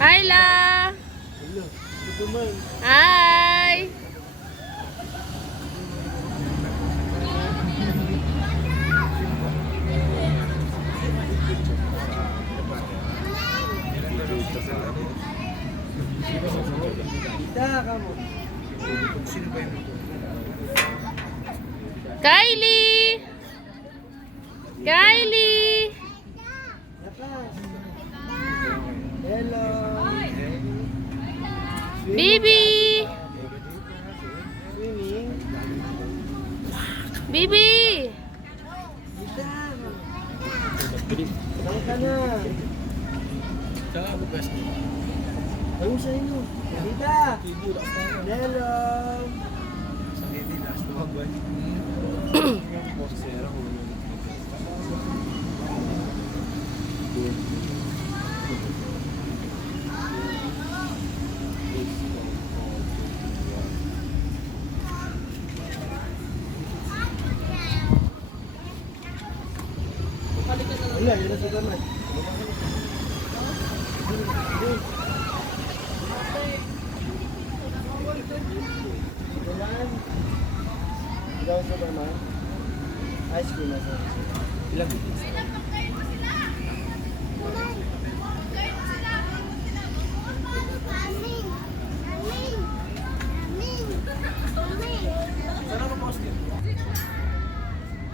Kyla! Hi! Kylie! Kylie! Hello. Bibi! Swimming. Bibi! Saan ka na? Ayun sa inyo. Dita. Hello. Wala, yun na sa gamay. Ikaw sa gamay? Ice cream na sa ilang bitis?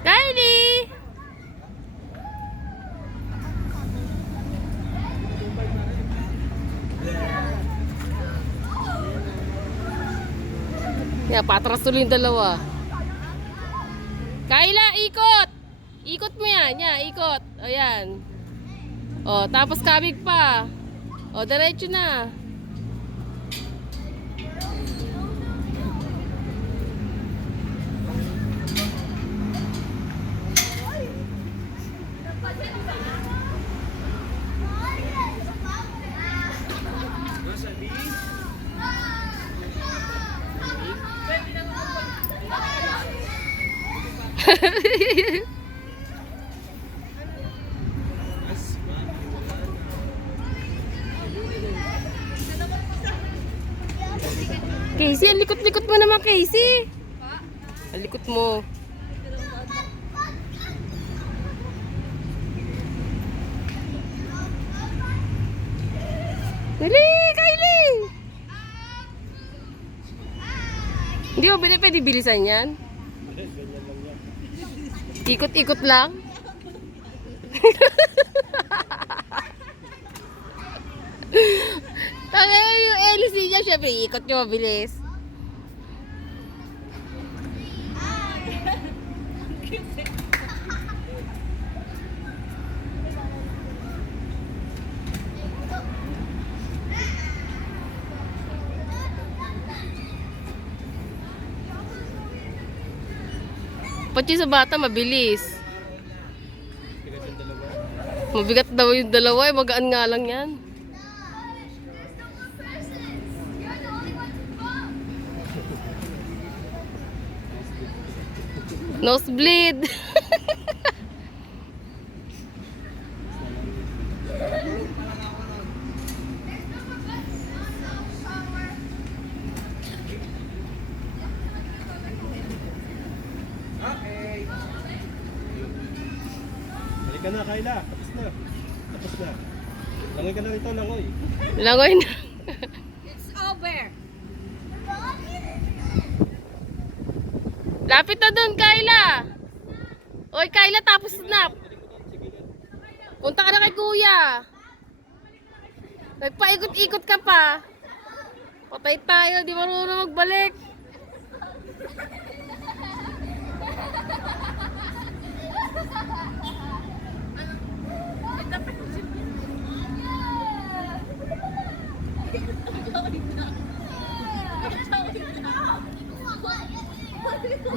Kylie! Yeah, patras tuloy yung dalawa. Kyla, ikot! Ikot mo yan. Yan, ikot. O, yan. O, tapos kabig pa. O, diretso na. Casey, ang likot-likot mo naman, Casey. Ang likot mo. Dali, Kylie! Hindi mo pwede bilisan yan? Ikot-ikot lang? Tangay yung LC niya, syempre ikot nyo mabilis. Pati sa bata mabilis. Mabigat daw yung dalawa, magaan nga lang yan. Nosebleed. Halika na, Kyla. Tapos na. Tapos na. Langoy ka na rito, langoy. Langoy na. It's over. Lapit na dun, Kyla. Oy, Kyla, tapos na. Punta ka na kay kuya. Nagpaikot-ikot ka pa. Patay tayo, di marunong magbalik.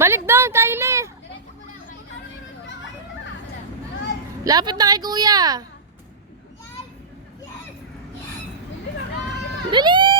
Balik doon, Kylie. Lapit na kay kuya. Dali!